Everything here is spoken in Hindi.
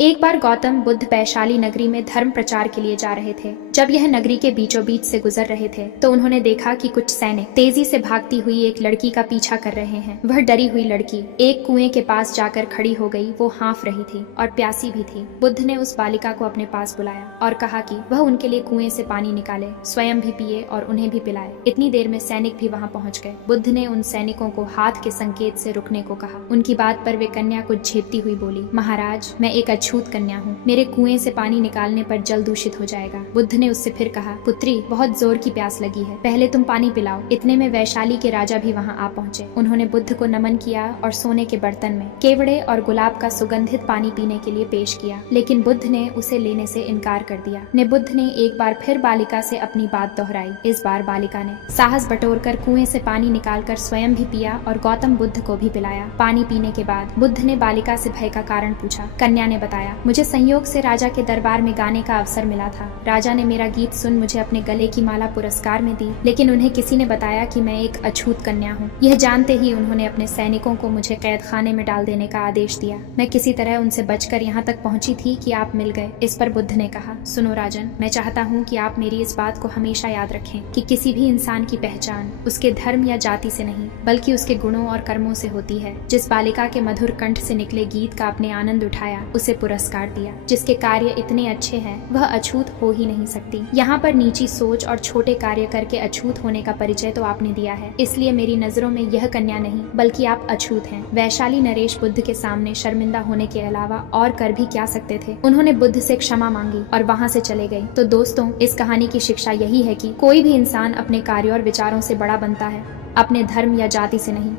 एक बार गौतम बुद्ध वैशाली नगरी में धर्म प्रचार के लिए जा रहे थे। जब यह नगरी के बीचों बीच से गुजर रहे थे तो उन्होंने देखा कि कुछ सैनिक तेजी से भागती हुई एक लड़की का पीछा कर रहे हैं। वह डरी हुई लड़की एक कुएं के पास जाकर खड़ी हो गई। वो हाँफ रही थी और प्यासी भी थी। बुद्ध ने उस बालिका को अपने पास बुलाया और कहा कि वह उनके लिए कुएं से पानी निकाले, स्वयं भी पिए और उन्हें भी पिलाए। इतनी देर में सैनिक भी वहां पहुंच गए। बुद्ध ने उन सैनिकों को हाथ के संकेत से रुकने को कहा। उनकी बात पर वे कन्या कुछ झेपती हुई बोली, महाराज, मैं एक अछूत कन्या हूँ। मेरे कुएं से पानी निकालने पर जल दूषित हो जाएगा। बुद्ध ने उससे फिर कहा, पुत्री, बहुत जोर की प्यास लगी है, पहले तुम पानी पिलाओ। इतने में वैशाली के राजा भी वहां आ पहुंचे। उन्होंने बुद्ध को नमन किया और सोने के बर्तन में केवड़े और गुलाब का सुगंधित पानी पीने के लिए पेश किया, लेकिन बुद्ध ने उसे लेने से इनकार कर दिया। बुद्ध ने एक बार फिर बालिका से अपनी बात दोहराई। इस बार बालिका ने साहस बटोरकर कुएं से पानी निकालकर स्वयं भी पिया और गौतम बुद्ध को भी पिलाया। पानी पीने के बाद बुद्ध ने बालिका से भय का कारण पूछा। कन्या ने बताया, मुझे संयोग से राजा के दरबार में गाने का अवसर मिला था। राजा ने मेरा गीत सुन मुझे अपने गले की माला पुरस्कार में दी, लेकिन उन्हें किसी ने बताया कि मैं एक अछूत कन्या हूँ। यह जानते ही उन्होंने अपने सैनिकों को मुझे कैद खाने में डाल देने का आदेश दिया। मैं किसी तरह उनसे बचकर यहाँ तक पहुँची थी कि आप मिल गए। इस पर बुद्ध ने कहा, सुनो राजन, मैं चाहता हूँ कि आप मेरी इस बात को हमेशा याद रखें कि किसी भी इंसान की पहचान उसके धर्म या जाति से नहीं, बल्कि उसके गुणों और कर्मों से होती है। जिस बालिका के मधुर कंठ से निकले गीत का आपने आनंद उठाया, उसे पुरस्कार दिया। जिसके कार्य इतने अच्छे हैं, वह अछूत हो ही नहीं सकती। यहाँ पर नीची सोच और छोटे कार्य करके अछूत होने का परिचय तो आपने दिया है, इसलिए मेरी नजरों में यह कन्या नहीं बल्कि आप अछूत हैं। वैशाली नरेश बुद्ध के सामने शर्मिंदा होने के अलावा और कर भी क्या सकते थे। उन्होंने बुद्ध से क्षमा मांगी और वहाँ से चले गए। तो दोस्तों, इस कहानी की शिक्षा यही है कि कोई भी इंसान अपने कार्यों और विचारों से बड़ा बनता है, अपने धर्म या जाति से नहीं।